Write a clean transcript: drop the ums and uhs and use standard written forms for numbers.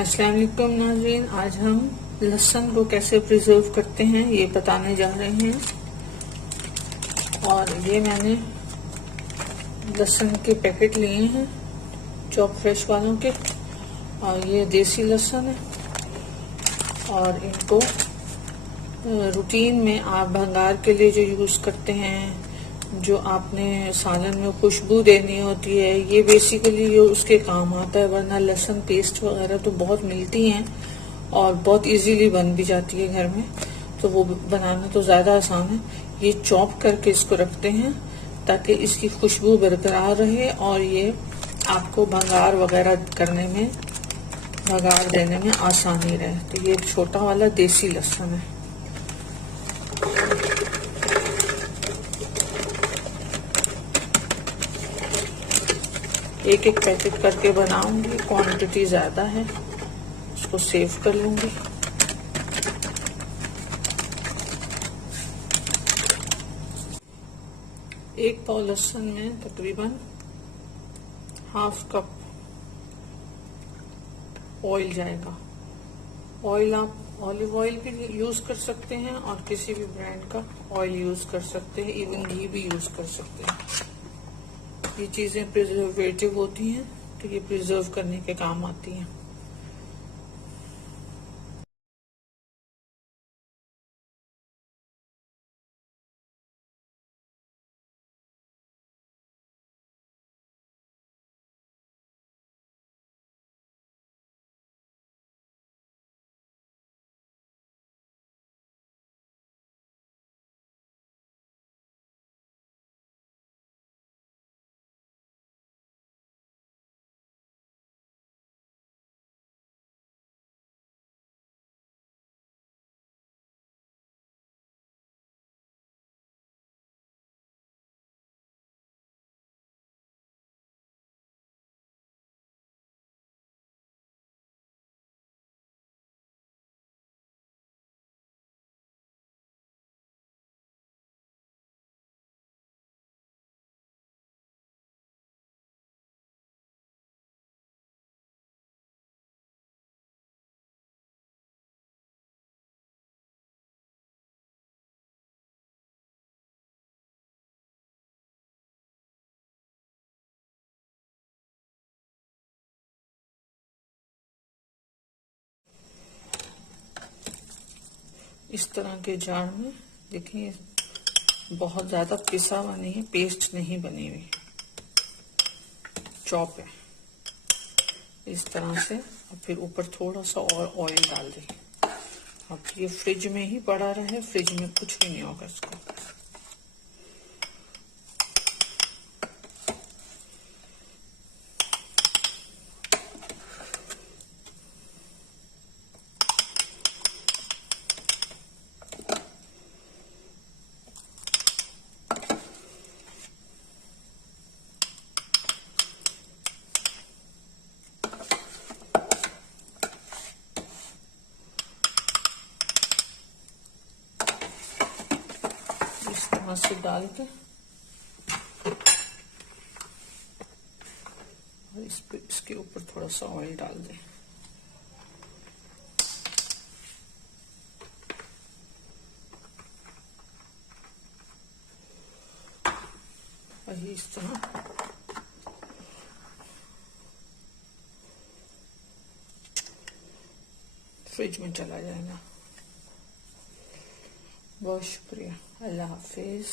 अस्सलाम वालेकुम नाज़रीन, आज हम लहसुन को कैसे प्रिजर्व करते हैं ये बताने जा रहे हैं। और ये मैंने लहसुन के पैकेट लिए हैं चॉप फ्रेश वालों के, और ये देसी लहसुन है। और इनको रूटीन में आप भंगार के लिए जो यूज करते हैं, जो आपने सालन में खुशबू देनी होती है, ये बेसिकली ये उसके काम आता है। वरना लहसुन पेस्ट वगैरह तो बहुत मिलती हैं और बहुत इजीली बन भी जाती है घर में, तो वो बनाना तो ज्यादा आसान है। ये चॉप करके इसको रखते हैं ताकि इसकी खुशबू बरकरार रहे और ये आपको भंगार वगैरह करने में, भंगार देने में आसानी रहे। तो ये छोटा वाला देसी लहसुन है। एक एक पैकेट करके बनाऊंगी, क्वांटिटी ज्यादा है, उसको सेव कर लूंगी। एक पाव लहसुन में तकरीबन हाफ कप ऑयल जाएगा। ऑयल आप ऑलिव ऑयल भी यूज कर सकते हैं और किसी भी ब्रांड का ऑयल यूज कर सकते हैं, इवन घी भी यूज कर सकते हैं। ये चीजें प्रिजर्वेटिव होती हैं, तो ये प्रिजर्व करने के काम आती हैं। इस तरह के जार में देखिए, बहुत ज्यादा पिसा हुआ नहीं है, पेस्ट नहीं बनी हुई, चॉप है इस तरह से। और फिर ऊपर थोड़ा सा और ऑयल डाल दें। अब ये फ्रिज में ही पड़ा रहे, फ्रिज में कुछ भी नहीं होगा इसको। इस तरह से डाल के और इसके ऊपर थोड़ा सा ऑयल डाल दें। और इस तरह फ्रिज में चला जाएगा। बहुत शुक्रिया, अल्लाह हाफिज।